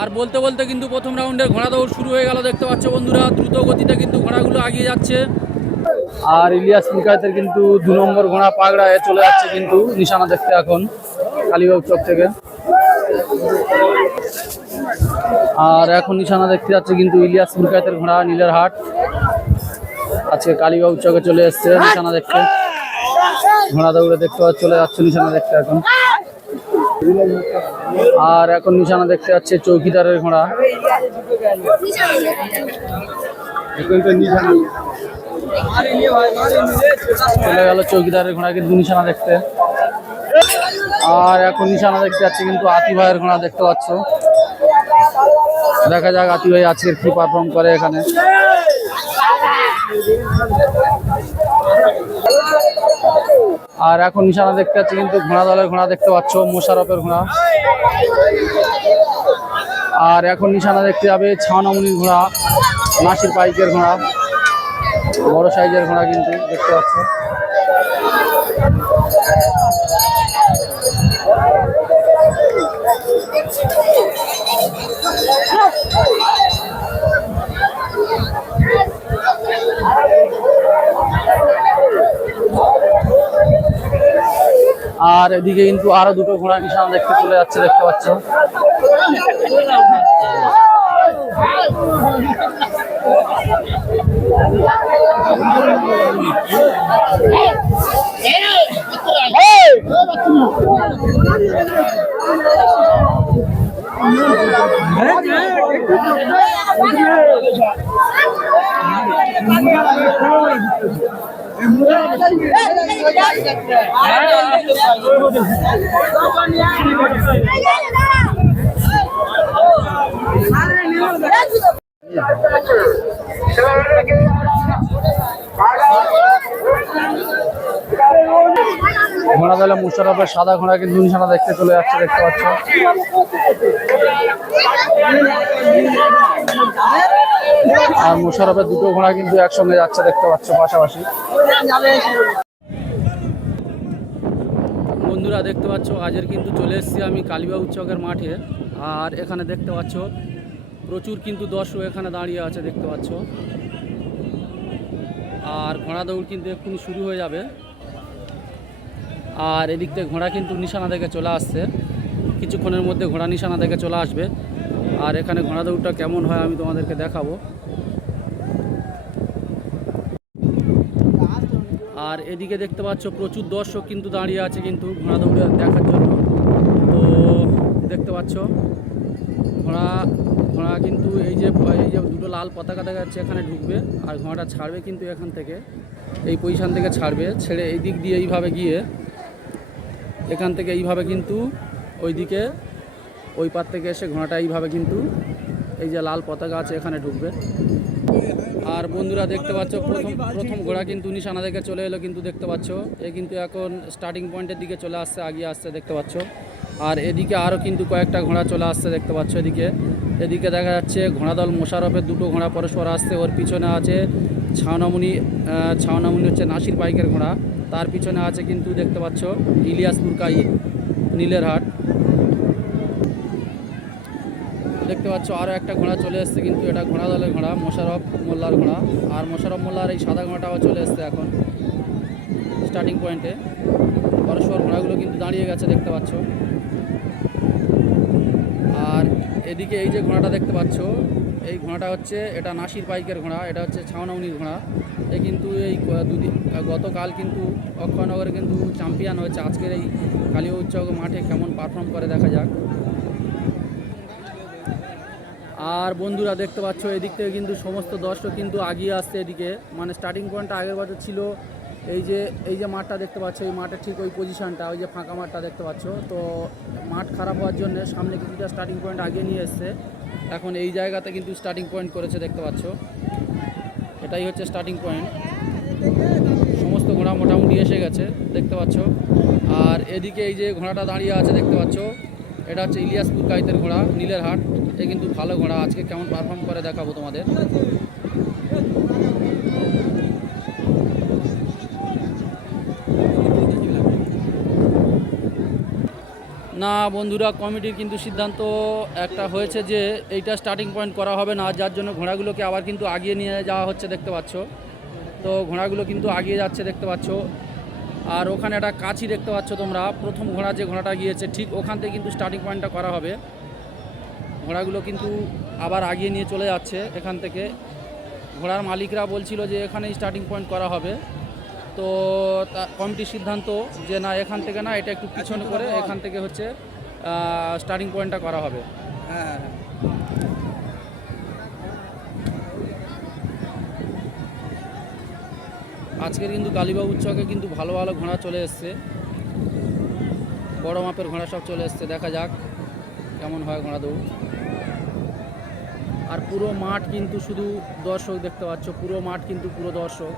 আর বলতে বলতে কিন্তু প্রথম রাউন্ডের ঘোড়া দৌড় শুরু হয়ে গেল, দেখতে পাচ্ছ বন্ধুরা দ্রুত গতিতে কিন্তু ঘোড়াগুলো এগিয়ে যাচ্ছে। আর ইলিয়াস মিকাতের কিন্তু দু নম্বর ঘোড়া পাগড়ায় চলে যাচ্ছে কিন্তু নিশানা দেখতে এখন কালীবাগ চক থেকে। আর এখন নিশানা দেখতে যাচ্ছে কিন্তু ইলিয়াস মিকাতের ঘোড়া নীলের হাট। আজকে কালীবাগ চকে চলে এসছে, নিশানা দেখতে। ঘোড়া দৌড়ে দেখতে চলে যাচ্ছে নিশানা দেখতে এখন। আর এখন নিশানা দেখতে যাচ্ছে চৌকিদারের ঘোড়া। চলে গেল চৌকিদারের ঘোড়া, কিন্তু নিশানা দেখতে। আর এখন নিশানা দেখতে যাচ্ছে কিন্তু আতি ভাইয়ের ঘোড়া দেখতে পাচ্ছ। দেখা যাক আতি ভাই আজকের কি পারফর্ম করে এখানে। আর এখন নিশানা দেখতে পাচ্ছি কিন্তু ঘোড়া দলের ঘোড়া দেখতে পাচ্ছ, মোশারফের ঘোড়া। আর এখন নিশানা দেখতে যাবে ছানামুনির ঘোড়া, নাসির পাইকের ঘোড়া, বড় সাইজের ঘোড়া কিন্তু দেখতে পাচ্ছ। এদিকে কিন্তু আরও দুটো ঘোড়া নিশানা দেখতে চলে যাচ্ছে দেখতে পাচ্ছ ঘোড়া দলে মুশারফের সাদা ঘোড়া কিন্তু নিশানা দেখতে চলে যাচ্ছে দেখতে পাচ্ছ। আর মুশারফের দুটো ঘোড়া কিন্তু একসঙ্গে যাচ্ছে, দেখতে পাচ্ছ পাশাপাশি। বন্ধুরা, দেখতে পাচ্ছ, আজের কিন্তু চলে এসেছি আমি কালীবাবু চকের মাঠে। আর এখানে দেখতে পাচ্ছ, প্রচুর কিন্তু দর্শক এখানে দাঁড়িয়ে আছে, দেখতে পাচ্ছ। আর ঘোড়া দৌড় কিন্তু এক্ষুনি শুরু হয়ে যাবে। আর এদিক থেকে ঘোড়া কিন্তু নিশানা দেখে চলে আসছে। কিছুক্ষণের মধ্যে ঘোড়া নিশানা দেখে চলে আসবে। আর এখানে ঘোড়া দৌড়টা কেমন হয় আমি তোমাদেরকে দেখাবো। আর এদিকে দেখতে পাচ্ছ প্রচুর দর্শক কিন্তু দাঁড়িয়ে আছে কিন্তু ঘোড়া দৌড়ে দেখার জন্য। তো দেখতে পাচ্ছ, ঘোড়া ঘোড়া কিন্তু এই যে এই যে দুটো লাল পতাকা দেখা যাচ্ছে এখানে ঢুকবে আর ঘোড়াটা ছাড়বে কিন্তু এখান থেকে, এই পজিশান থেকে ছাড়বে, ছেড়ে এই দিক দিয়ে এইভাবে গিয়ে, এখান থেকে এইভাবে কিন্তু ওইদিকে ওই পার থেকে এসে ঘোড়াটা এইভাবে কিন্তু এই যে লাল পতাকা আছে এখানে ঢুকবে। আর বন্ধুরা দেখতে পাচ্ছ প্রথম প্রথম ঘোড়া কিন্তু নিশানা দেখে চলে এলো কিন্তু দেখতে পাচ্ছ। এ কিন্তু এখন স্টার্টিং পয়েন্টের দিকে চলে আসছে আগিয়ে আসছে দেখতে পাচ্ছ। আর এদিকে আরও কিন্তু কয়েকটা ঘোড়া চলে আসছে দেখতে পাচ্ছ এদিকে। এদিকে দেখা যাচ্ছে ঘোড়াদল মোশারফের দুটো ঘোড়া পরস্পর আসছে ওর পিছনে আছে ছাওনামুনি আহ, ছাওনামুনি হচ্ছে নাসির পাইকের ঘোড়া। তার পিছনে আছে কিন্তু দেখতে পাচ্ছ ইলিয়াসপুর কাই নীলের হাট। দেখতে পাচ্ছ আরও একটা ঘোড়া চলে এসছে কিন্তু এটা ঘোড়া দলের ঘোড়া, মোশারফ মোল্লার ঘোড়া। আর মোশারফ মোল্লার এই সাদা ঘোড়াটাও চলে এসছে এখন স্টার্টিং পয়েন্টে পরস্পর ঘোড়াগুলো কিন্তু দাঁড়িয়ে গেছে দেখতে পাচ্ছ। আর এদিকে এই যে ঘোড়াটা দেখতে পাচ্ছ, এই ঘোড়াটা হচ্ছে, এটা নাসির পাইকের ঘোড়া, এটা হচ্ছে ছাউনাউনির ঘোড়া। এ কিন্তু এই দুদিন, গতকাল কিন্তু অক্ষয়নগরে কিন্তু চ্যাম্পিয়ন হয়েছে। আজকের এই কালীয় উৎসব মাঠে কেমন পারফর্ম করে দেখা যাক। আর বন্ধুরা দেখতে পাচ্ছ, এদিক থেকে কিন্তু সমস্ত দর্শক কিন্তু আগিয়ে আসছে এদিকে। মানে স্টার্টিং পয়েন্টটা আগের বছর ছিল, এই যে এই যে মাঠটা দেখতে পাচ্ছ, এই মাঠের ঠিক ওই পজিশনটা ওই যে ফাঁকা মাঠটা দেখতে পাচ্ছ। তো মাঠ খারাপ হওয়ার জন্য সামনে কিছুটা স্টার্টিং পয়েন্ট আগে নিয়ে এসছে। এখন এই জায়গাতে কিন্তু স্টার্টিং পয়েন্ট করেছে দেখতে পাচ্ছ। এটাই হচ্ছে স্টার্টিং পয়েন্ট সমস্ত ঘোড়া মোটামুটি এসে গেছে দেখতে পাচ্ছ। আর এদিকে এই যে ঘোড়াটা দাঁড়িয়ে আছে দেখতে পাচ্ছ, এটা হচ্ছে ইলিয়াসপুর কাইতের ঘোড়া, নীলের হাট। এ কিন্তু ভালো ঘোড়া। আজকে কেমন পারফর্ম করে দেখাবো তোমাদের? না বন্ধুরা, কমিটির কিন্তু সিদ্ধান্ত একটা হয়েছে যে এইটা স্টার্টিং পয়েন্ট করা হবে না, যার জন্য ঘোড়াগুলোকে আবার কিন্তু আগিয়ে নিয়ে যাওয়া হচ্ছে, দেখতে পাচ্ছ। তো ঘোড়াগুলো কিন্তু আগিয়ে যাচ্ছে, দেখতে পাচ্ছ। আর ওখানে একটা কাছি দেখতে পাচ্ছ তোমরা। প্রথম ঘোড়া যে ঘোড়াটা গিয়েছে, ঠিক ওখান থেকে কিন্তু স্টার্টিং পয়েন্টটা করা হবে। ঘোড়াগুলো কিন্তু আবার আগিয়ে নিয়ে চলে যাচ্ছে এখান থেকে। ঘোড়ার মালিকরা বলছিল যে এখানেই স্টার্টিং পয়েন্ট করা হবে। তো তা কমিটির সিদ্ধান্ত যে না এখান থেকে না এটা একটু পিছনে করে এখান থেকে হচ্ছে স্টার্টিং পয়েন্টটা করা হবে। হ্যাঁ। আজকের কিন্তু কালীবাবু উৎসবে কিন্তু ভালো ভালো ঘোড়া চলে এসছে। বড় মাপের ঘোড়া সব চলে এসছে। দেখা যাক কেমন হয় ঘোড়া দৌড়। আর পুরো মাঠ কিন্তু শুধু দর্শক দেখতে পাচ্ছ, পুরো মাঠ কিন্তু পুরো দর্শক।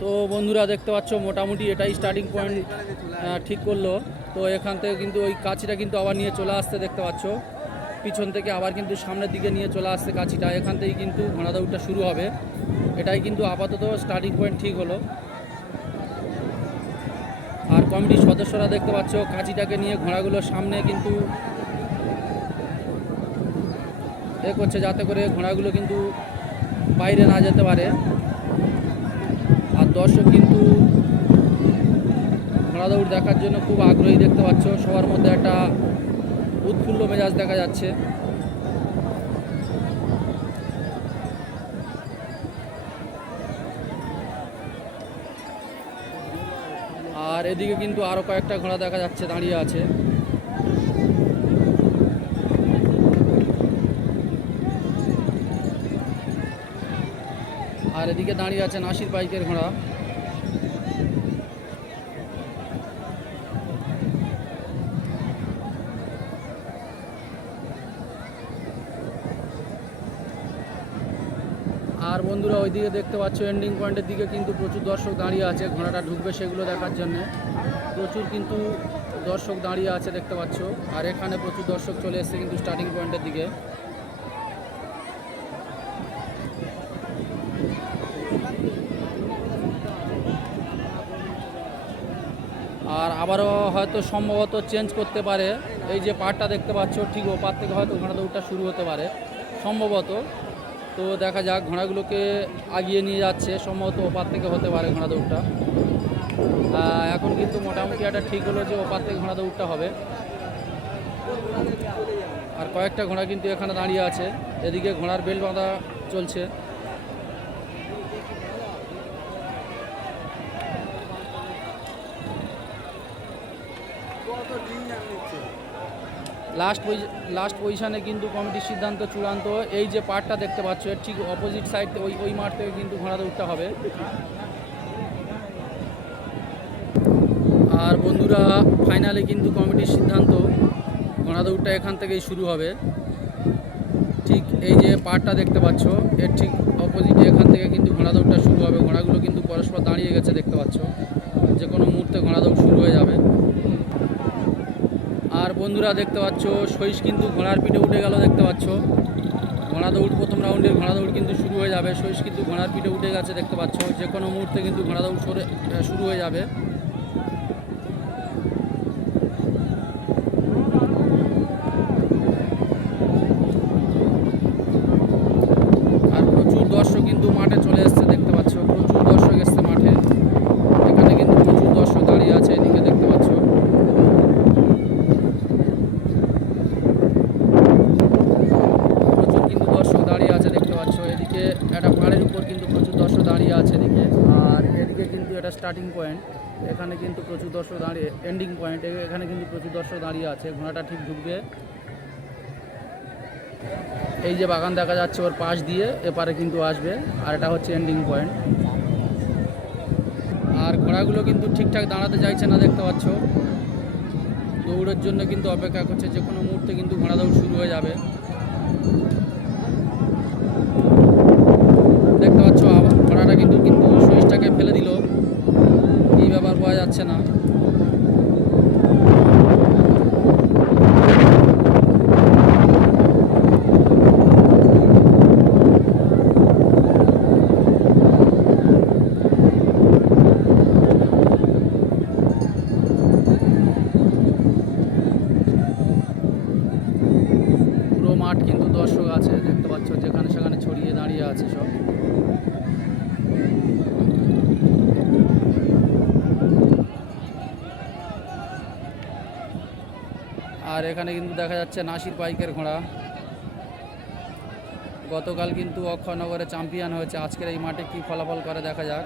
তো বন্ধুরা দেখতে পাচ্ছ, মোটামুটি এটাই স্টার্টিং পয়েন্ট ঠিক করল। তো এখান থেকে কিন্তু ওই কাছিটা কিন্তু আবার নিয়ে চলে আসতে দেখতে পাচ্ছ। পিছন থেকে আবার কিন্তু সামনের দিকে নিয়ে চলে আসছে কাছিটা। এখান থেকেই কিন্তু ঘোড়া দৌড়টা শুরু হবে। এটাই কিন্তু আপাতত স্টার্টিং পয়েন্ট ঠিক হলো। আর কমিটির সদস্যরা দেখতে পাচ্ছ কাঁচিটাকে নিয়ে ঘোড়াগুলোর সামনে কিন্তু এ করছে যাতে করে ঘোড়াগুলো কিন্তু বাইরে না যেতে পারে। আর দর্শক কিন্তু ঘোড়া দৌড় দেখার জন্য খুব আগ্রহী দেখতে পাচ্ছ, সবার মধ্যে একটা উৎফুল্ল মেজাজ দেখা যাচ্ছে। আর এদিকে কিন্তু আরও কয়েকটা ঘোড়া দেখা যাচ্ছে, দাঁড়িয়ে আছে। আর এদিকে দাঁড়িয়ে আছে নাসির বাইকের ঘোড়া আর বন্ধুরা ওইদিকে দেখতে পাচ্ছ এন্ডিং পয়েন্টের দিকে কিন্তু প্রচুর দর্শক দাঁড়িয়ে আছে, ঘোড়াটা ঢুকবে সেগুলো দেখার জন্য। প্রচুর কিন্তু দর্শক দাঁড়িয়ে আছে দেখতে পাচ্ছ, আর এখানে প্রচুর দর্শক চলে এসছে কিন্তু স্টার্টিং পয়েন্টের দিকে। আর আবারও হয়তো সম্ভবত চেঞ্জ করতে পারে, এই যে পার্টটা দেখতে পাচ্ছ, ঠিক ও পার থেকে হয়তো ঘোড়া দৌড়টা শুরু হতে পারে, সম্ভবত। তো দেখা যাক, ঘোড়াগুলোকে আগিয়ে নিয়ে যাচ্ছে। সম্ভবত ওপার থেকে হতে পারে ঘোড়া দৌড়টা এখন কিন্তু মোটামুটি একটা ঠিক হলো যে ওপার থেকে ঘোড়া দৌড়টা হবে। আর কয়েকটা ঘোড়া কিন্তু এখানে দাঁড়িয়ে আছে। এদিকে ঘোড়ার বেল বাঁধা চলছে। লাস্ট লাস্ট পজিশনে কিন্তু কমিটির সিদ্ধান্ত চূড়ান্ত। এই যে পার্টটা দেখতে পাচ্ছ, এর ঠিক অপোজিট সাইড ওই ওই মাঠ থেকে কিন্তু ঘোড়া দৌড়টা হবে। আর বন্ধুরা ফাইনালে কিন্তু কমিটির সিদ্ধান্ত। ঘোড়া দৌড়টা এখান থেকেই শুরু হবে। ঠিক এই যে পার্টটা দেখতে পাচ্ছ, এর ঠিক অপোজিটে এখান থেকে কিন্তু ঘোড়া দৌড়টা শুরু হবে। ঘোড়াগুলো কিন্তু পরস্পর দাঁড়িয়ে গেছে দেখতে পাচ্ছ। যে কোনো মুহূর্তে ঘোড়া দৌড় শুরু হয়ে যাবে। বন্ধুরা দেখতে পাচ্ছ সইস কিন্তু ঘোড়ার পিঠে উঠে গেল দেখতে পাচ্ছ। ঘোড়া দৌড় প্রথম রাউন্ডের ঘোড়া দৌড় কিন্তু শুরু হয়ে যাবে। সইস কিন্তু ঘোড়ার পিঠে উঠে গেছে দেখতে পাচ্ছ। যে কোনো মুহূর্তে কিন্তু ঘোড়া দৌড় শুরু হয়ে যাবে আর প্রচুর দর্শক কিন্তু মাঠে চলে এসছে দেখতে পাচ্ছ প্রচুর দর্শক এসছে মাঠে এখানে কিন্তু প্রচুর দর্শক দাঁড়িয়ে আছে এদিকে দেখতে পাচ্ছ প্রচুর কিন্তু দর্শক দাঁড়িয়ে আছে দেখতে পাচ্ছ এদিকে একটা পাহাড়ের উপর কিন্তু প্রচুর দর্শক দাঁড়িয়ে আছে এদিকে আর এদিকে কিন্তু এটা স্টার্টিং পয়েন্ট এখানে কিন্তু প্রচুর দর্শক দাঁড়িয়ে এন্ডিং পয়েন্ট এখানে কিন্তু প্রচুর দর্শক দাঁড়িয়ে আছে, ঘোড়াটা ঠিক ঢুকবে। এই যে বাগান দেখা যাচ্ছে ওর পাশ দিয়ে, এপারে কিন্তু আসবে, আর এটা হচ্ছে এন্ডিং পয়েন্ট আর ঘোড়াগুলো কিন্তু ঠিকঠাক দাঁড়াতে চাইছে না, দেখতে পাচ্ছ। দৌড়ের জন্য কিন্তু অপেক্ষা করছে যে কোনো মুহূর্তে কিন্তু ঘোড়া দৌড় শুরু হয়ে যাবে দেখতে পাচ্ছ আবার ঘোড়াটা কিন্তু কিন্তু সুইচটাকে ফেলে দিল কী ব্যাপার বোঝা যাচ্ছে না দেখতে পাচ্ছ যেখানে সেখানে ছড়িয়ে দাঁড়িয়ে আছে সব আর এখানে কিন্তু দেখা যাচ্ছে নাসির পাইকের ঘোড়া। গতকাল কিন্তু অক্ষয়নগরে চ্যাম্পিয়ন হয়েছে। আজকের এই মাঠে কি ফলাফল করে দেখা যাক।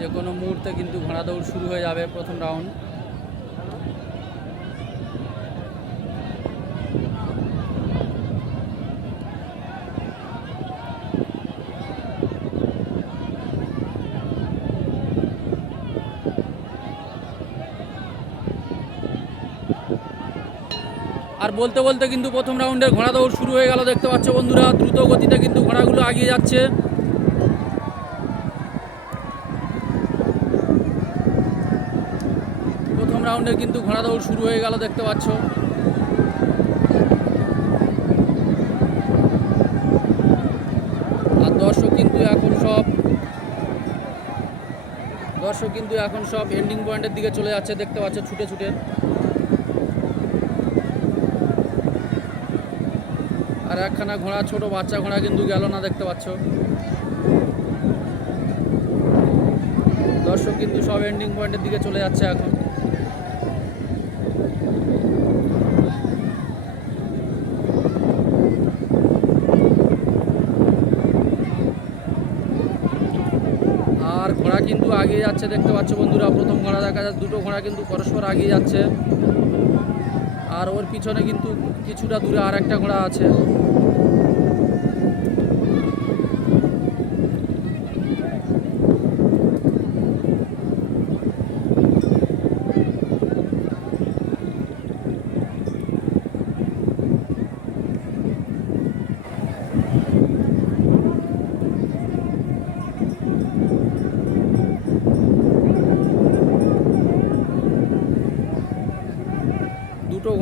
যে কোনো মুহূর্তে কিন্তু ঘোড়া দৌড় শুরু হয়ে যাবে প্রথম রাউন্ড। আর বলতে বলতে কিন্তু প্রথম রাউন্ডের ঘোড়া দৌড় শুরু হয়ে গেল, দেখতে পাচ্ছ বন্ধুরা, দ্রুত গতিতে কিন্তু ঘোড়াগুলো এগিয়ে যাচ্ছে। প্রথম রাউন্ডে কিন্তু ঘোড়া দৌড় শুরু হয়ে গেল, দেখতে পাচ্ছ। আর দর্শক কিন্তু এখন সব, দর্শক কিন্তু এখন সব এন্ডিং পয়েন্টের দিকে চলে যাচ্ছে, দেখতে পাচ্ছ ছুটে ছুটে। আর একখানা ঘোড়া, ছোট বাচ্চা ঘোড়া কিন্তু গেল না, দেখতে পাচ্ছ। দর্শক কিন্তু সব এন্ডিং পয়েন্টের দিকে চলে যাচ্ছে এখন আর ঘোড়া কিন্তু আগিয়ে যাচ্ছে, দেখতে পাচ্ছ বন্ধুরা, প্রথম ঘোড়া দেখা যাচ্ছে, দুটো ঘোড়া কিন্তু পরস্পর আগিয়ে যাচ্ছে। আর ওর পিছনে কিন্তু কিছুটা দূরে আর একটা ঘোড়া আছে।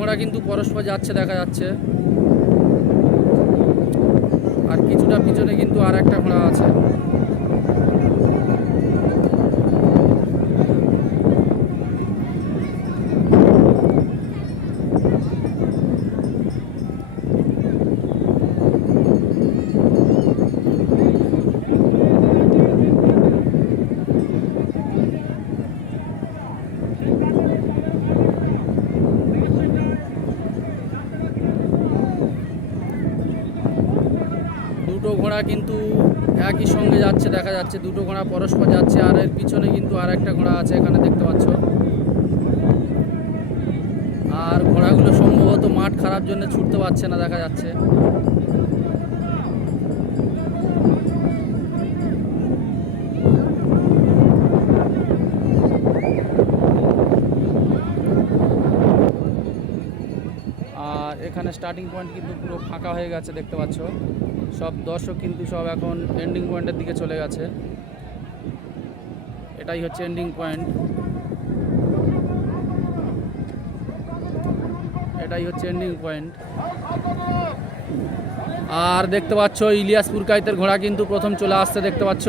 ঘোড়া কিন্তু পরস্পর যাচ্ছে দেখা যাচ্ছে। আর কিছুটা পিছনে কিন্তু আর একটা ঘোড়া আছে দুটো ঘোড়া কিন্তু একই সঙ্গে যাচ্ছে, দেখা যাচ্ছে। দুটো ঘোড়া পরস্পর যাচ্ছে, আর এর পিছনে কিন্তু আর একটা ঘোড়া আছে, এখানে দেখতে পাচ্ছ। আর ঘোড়াগুলো সম্ভবত মাঠ খারাপ জন্য ছুটতে পারছে না, দেখা যাচ্ছে। আর এখানে স্টার্টিং পয়েন্ট কিন্তু পুরো ফাঁকা হয়ে গেছে, দেখতে পাচ্ছ। সব দর্শক কিন্তু সব এখন এন্ডিং পয়েন্টের দিকে চলে গেছে। এটাই হচ্ছে এন্ডিং পয়েন্ট এটাই হচ্ছে এন্ডিং পয়েন্ট আর দেখতে পাচ্ছ, ইলিয়াসপুর কাইতের ঘোড়া কিন্তু প্রথম চলে আসছে, দেখতে পাচ্ছ।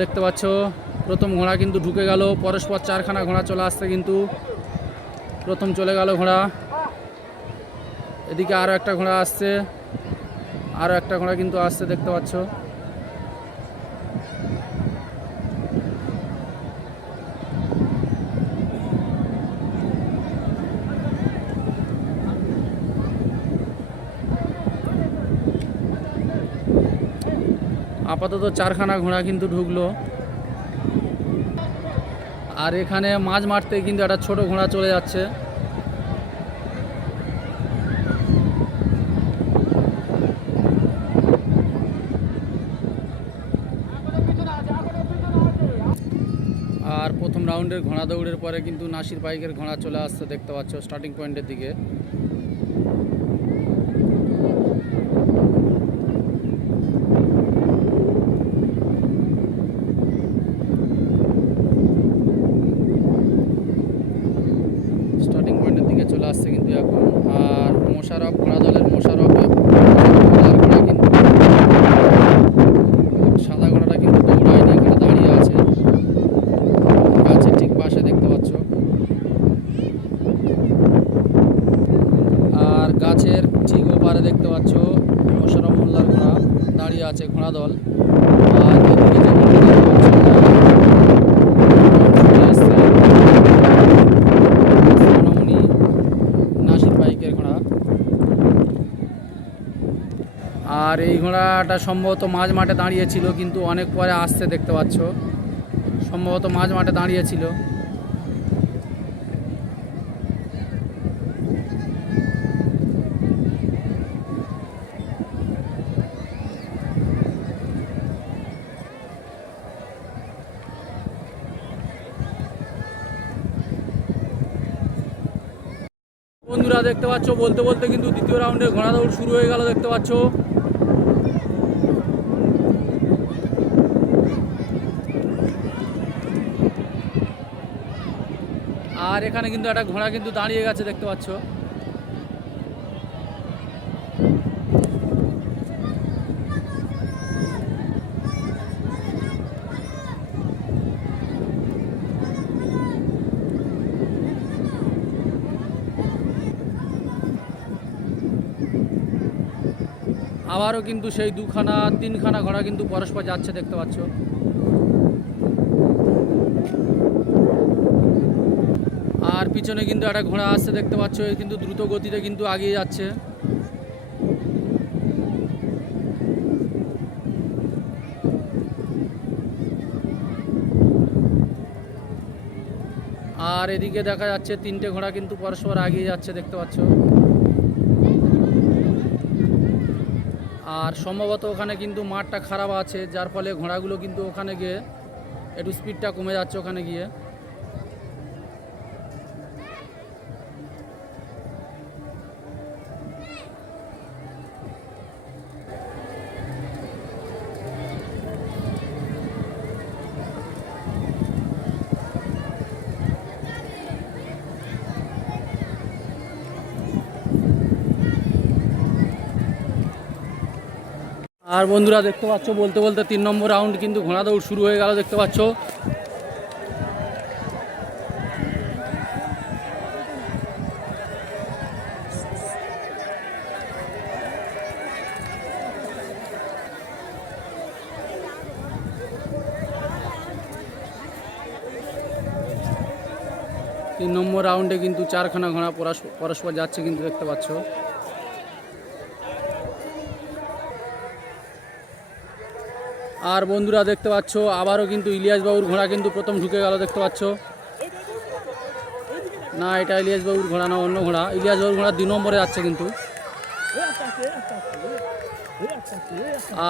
দেখতে পাচ্ছ প্রথম ঘোড়া কিন্তু ঢুকে গেল, পরস্পর চারখানা ঘোড়া চলে আসছে কিন্তু প্রথম চলে গেল ঘোড়া। এদিকে আরও একটা ঘোড়া আসছে আরও একটা ঘোড়া কিন্তু আসছে, দেখতে পাচ্ছ। আপাতত চারখানা ঘোড়া কিন্তু ঢুকলো। আর এখানে মাছ মারতে কিন্তু একটা ছোট ঘোড়া চলে যাচ্ছে। আর প্রথম রাউন্ডের ঘোড়া দৌড়ের পরে কিন্তু নাসির বাইকের ঘোড়া চলে আসছে, দেখতে পাচ্ছ স্টার্টিং পয়েন্টের দিকে স্টার্টিং পয়েন্টের দিকে চলে আসছে কিন্তু এখন আর মোশারফ ঘোড়া দলের মোশারফ ঘোড়ার ঘোড়া কিন্তু সাদা ঘোড়াটা কিন্তু দৌড়ায়নি এখানে দাঁড়িয়ে আছে গাছের ঠিক পাশে দেখতে পাচ্ছ আর গাছের ঠিক ওপারে দেখতে পাচ্ছ মোশারফ মোল্লার ঘোড়া দাঁড়িয়ে আছে ঘোড়া দল। আর বাইকের ঘোড়া। আর এই ঘোড়াটা সম্ভবত মাঝ মাঠে দাঁড়িয়েছিল, কিন্তু অনেক পরে আসতে দেখতে পাচ্ছ। সম্ভবত মাঝ মাঠে দাঁড়িয়েছিল। বন্ধুরা দেখতে পাচ্ছ, বলতে বলতে কিন্তু দ্বিতীয় রাউন্ডে ঘোড়া দৌড় শুরু হয়ে গেল, দেখতে পাচ্ছ। আর এখানে কিন্তু একটা ঘোড়া কিন্তু দাঁড়িয়ে গেছে, দেখতে পাচ্ছ। আবারও কিন্তু সেই দুখানা, তিনখানা ঘোড়া কিন্তু পরস্পর যাচ্ছে, দেখতে পাচ্ছ। আর পিছনে কিন্তু একটা ঘোড়া আসছে, দেখতে পাচ্ছ কিন্তু দ্রুত গতিতে কিন্তু আগিয়ে যাচ্ছে। আর এদিকে দেখা যাচ্ছে, তিনটে ঘোড়া কিন্তু পরস্পর আগিয়ে যাচ্ছে, দেখতে পাচ্ছ। আর সম্ভবত ওখানে কিন্তু মাঠটা খারাপ আছে, যার ফলে ঘোড়াগুলো কিন্তু ওখানে গিয়ে একটু স্পিডটা কমে যাচ্ছে ওখানে গিয়ে। আর বন্ধুরা দেখতে পাচ্ছ, বলতে বলতে তিন নম্বর রাউন্ড কিন্তু ঘোড়া দৌড় শুরু হয়ে গেল, দেখতে পাচ্ছ। তিন নম্বর রাউন্ডে কিন্তু চারখানা ঘোড়া পরস্প- পরস্পর যাচ্ছে কিন্তু দেখতে পাচ্ছ। আর বন্ধুরা দেখতে পাচ্ছ, আবারও কিন্তু ইলিয়াস বাবুর ঘোড়া কিন্তু প্রথম ঢুকে গেল, দেখতে পাচ্ছ। না, এটা ইলিয়াস বাবুর ঘোড়া না, অন্য ঘোড়া। ইলিয়াস বাবুর ঘোড়া দুই নম্বরে যাচ্ছে কিন্তু।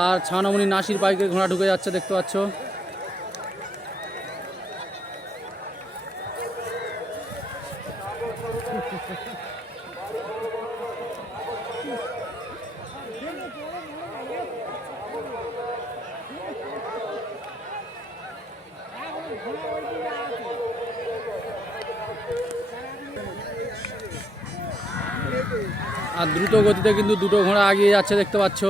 আর ছানামণি নাসির পাইকের ঘোড়া ঢুকে যাচ্ছে, দেখতে পাচ্ছ। দ্রুত গতিতে কিন্তু দুটো ঘোড়া এগিয়ে যাচ্ছে দেখতে পাচ্ছ।